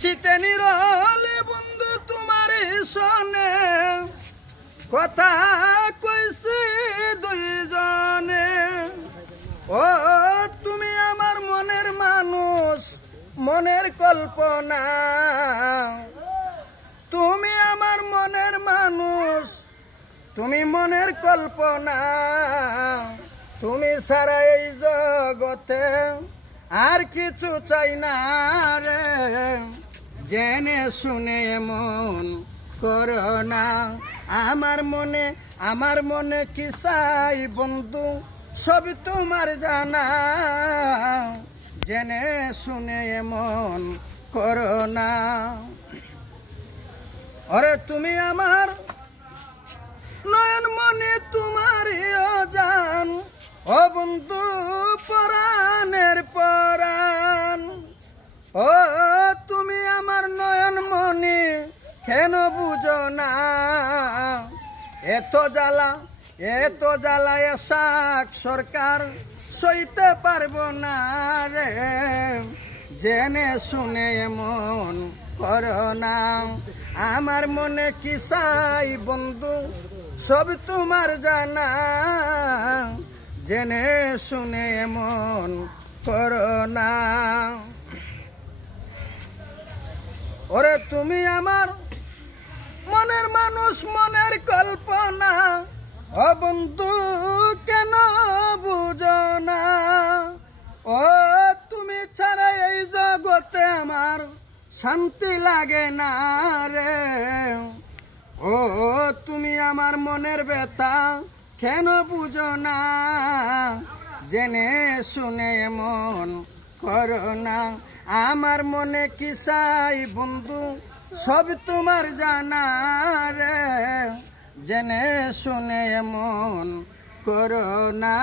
শীতে নিরলে বন্ধু তোমার সনে কথা কইছি দুইজনে। ও তুমি আমার মনের মানুষ, মনের কল্পনা। তুমি আমার মনের মানুষ, তুমি মনের কল্পনা। তুমি ছাড়া এই জগতে আর কিছু চাই না রে। জেনে শুনে মন করো না। আমার মনে কি চাই বন্ধু সব তোমার জানা। জেনে শুনে মন করো না। ওরে তুমি আমার নয়ন মনে তোমারই জান। ও বন্ধু পরাণের পরাণ। ও তুমি আমার নয়ন মনে কেন বুঝো না। এত জ্বালা শাক সরকার সইতে পারবো না রে। জেনে শুনে মন করো না। আমার মনে কি চাই বন্ধু সব তোমার জানা। জেনে শুনে মন করো না। ওরে তুমি আমার মনের মানুষ, মনের কল্পনা। ও বন্ধু কেন বুঝো না। ও তুমি ছাড়া এই জগতে আমার শান্তি লাগে না রে। ও তুমি আমার মনের ব্যথা কেন বুঝো না। জেনে শুনে মন করো না। আমার মনে কি চাই বন্ধু সব তোমার জানা রে। জেনে শুনে মন করো না।